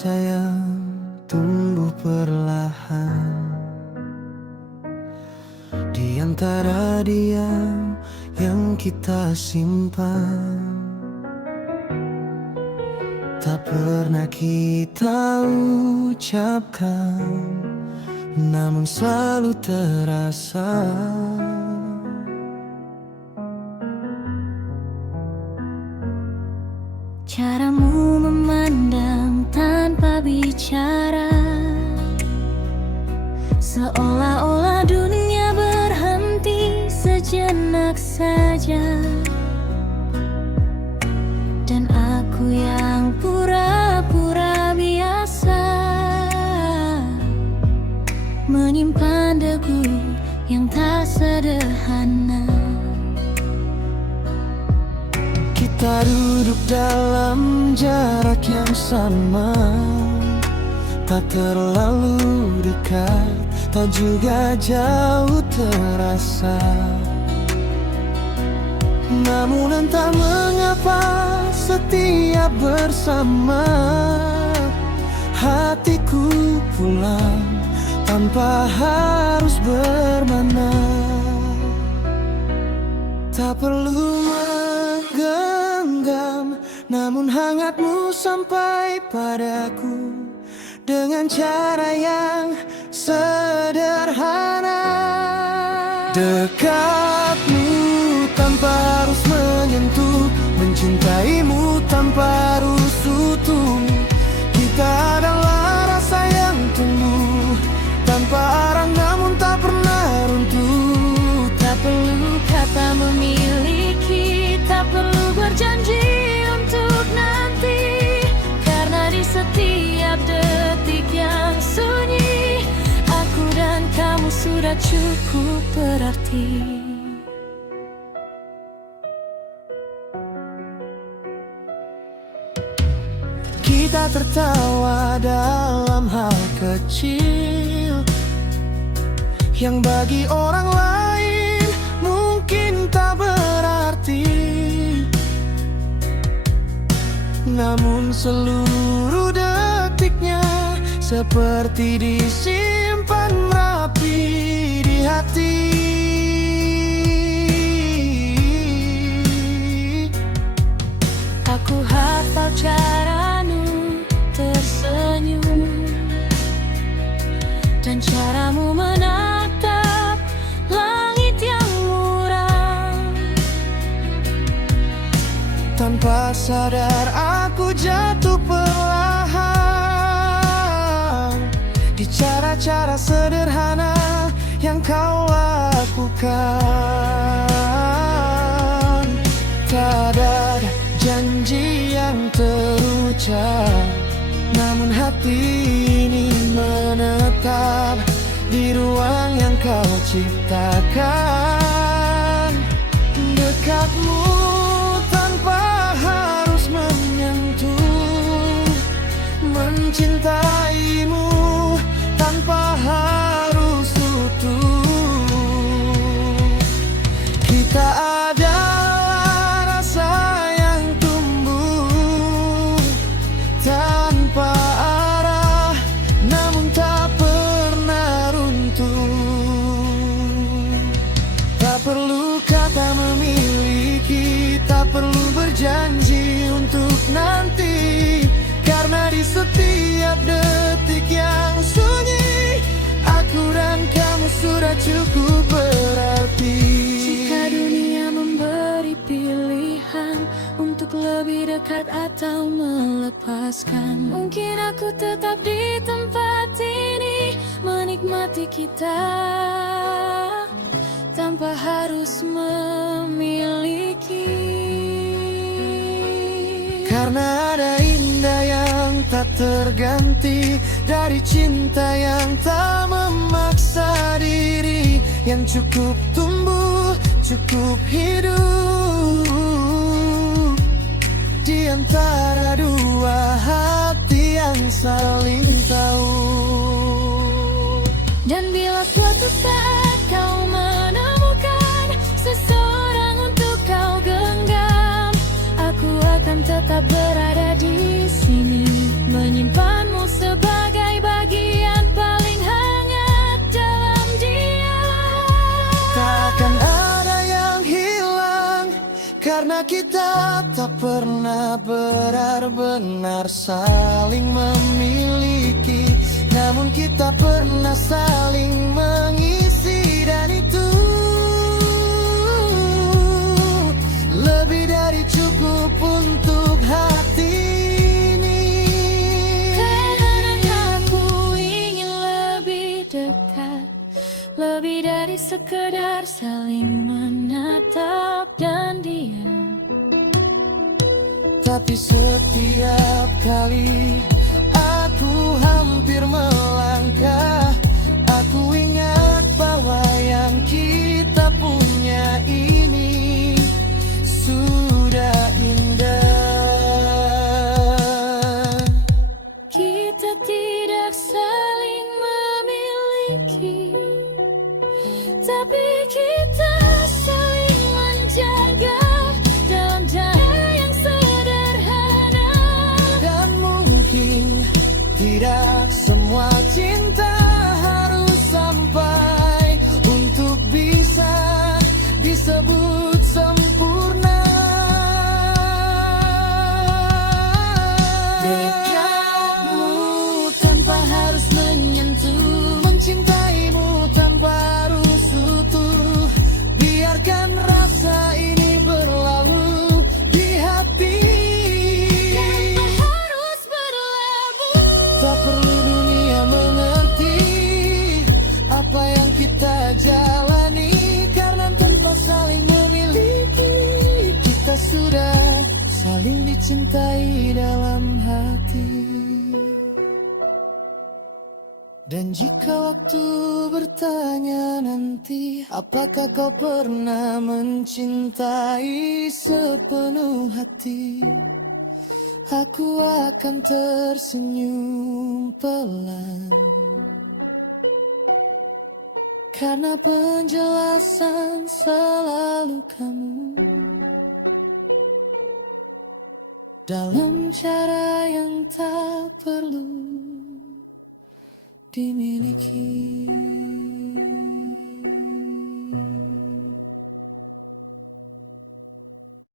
rasa yang tumbuh perlahan di antara diam yang kita simpan. Tak pernah kita ucapkan, namun selalu terasa. Caramu memandang tanpa bicara, seolah-olah dunia berhenti sejenak saja. Dan aku yang pura-pura biasa menyimpan degu yang tak sederhana. Kita duduk dalam jarak yang sama, tak terlalu dekat, tak juga jauh terasa. Namun entah mengapa setiap bersama, hatiku pulang tanpa harus bermana. Tak perlu menggenggam, namun hangatmu sampai padaku dengan cara yang sederhana. Dekatmu tanpa harus menyentuh, mencintaimu tanpa harus utuh. Kita adalah rasa yang tumbuh tanpa arang namun tak pernah runtuh. Tak perlu kata memiliki, tak perlu berjanji untuk nanti, karena di setiap detik yang sunyi, aku dan kamu sudah cukup berarti. Kita tertawa dalam hal kecil yang bagi orang lain mungkin tak berarti, namun seluruh detiknya seperti disimpan rapi di hati. Aku hafal caramu tersenyum dan caramu menatap langit yang muram. Tanpa sadar aku jatuh perlahan di cara-cara sederhana yang kau lakukan. Tak ada janji yang terucap, namun hati ini menetap di ruang yang kau ciptakan. Dekatmu tanpa harus menyentuh, mencintaimu tanpa harus utuh. Kita adalah rasa yang tumbuh tanpa arah, namun tak pernah runtuh. Tak perlu kata memiliki, tak perlu berjanji untuk nanti, karena di setiap detik yang sunyi, aku dan kamu sudah cukup berarti. Jika dunia memberi pilihan untuk lebih dekat atau melepaskan, mungkin aku tetap di tempat ini, menikmati kita tanpa harus memiliki. Karena ada indah yang tak terganti dari cinta yang tak memaksa diri, yang cukup tumbuh, cukup hidup di antara dua hati yang saling tahu. Dan bila suatu saat kau menemukan seseorang untuk kau genggam, aku akan tetap berada di sini, menyimpan ucapanmu sebagai bagian paling hangat dalam dia. Takkan ada yang hilang, karena kita tak pernah benar-benar saling memiliki. Namun kita pernah saling mengisi, dan itu lebih dari cukup untuk hati ini. Karena aku ingin lebih dekat, lebih dari sekedar saling menatap dan diam. Tapi setiap kali aku hampir melangkah, aku ingat bahwa yang kita punya ini sudah indah. Kita tidak saling memiliki, tapi kita saling menjaga dalam cara yang sederhana. Dan mungkin tidak semua cinta harus sampai untuk bisa disebut sempurna. Dekatmu tanpa harus menyentuh, mencintaimu tanpa harus utuh. Biarkan rasa ini berlalu di hati. Harus berlabuh. Tak perlu dunia mengerti apa yang kita jalani, karena tanpa saling memiliki, kita sudah saling dicintai dalam hati. Dan jika waktu bertanya nanti, apakah kau pernah mencintai sepenuh hati? Aku akan tersenyum pelan, karena penjelasan selalu kamu dalam cara yang tak perlu dimiliki.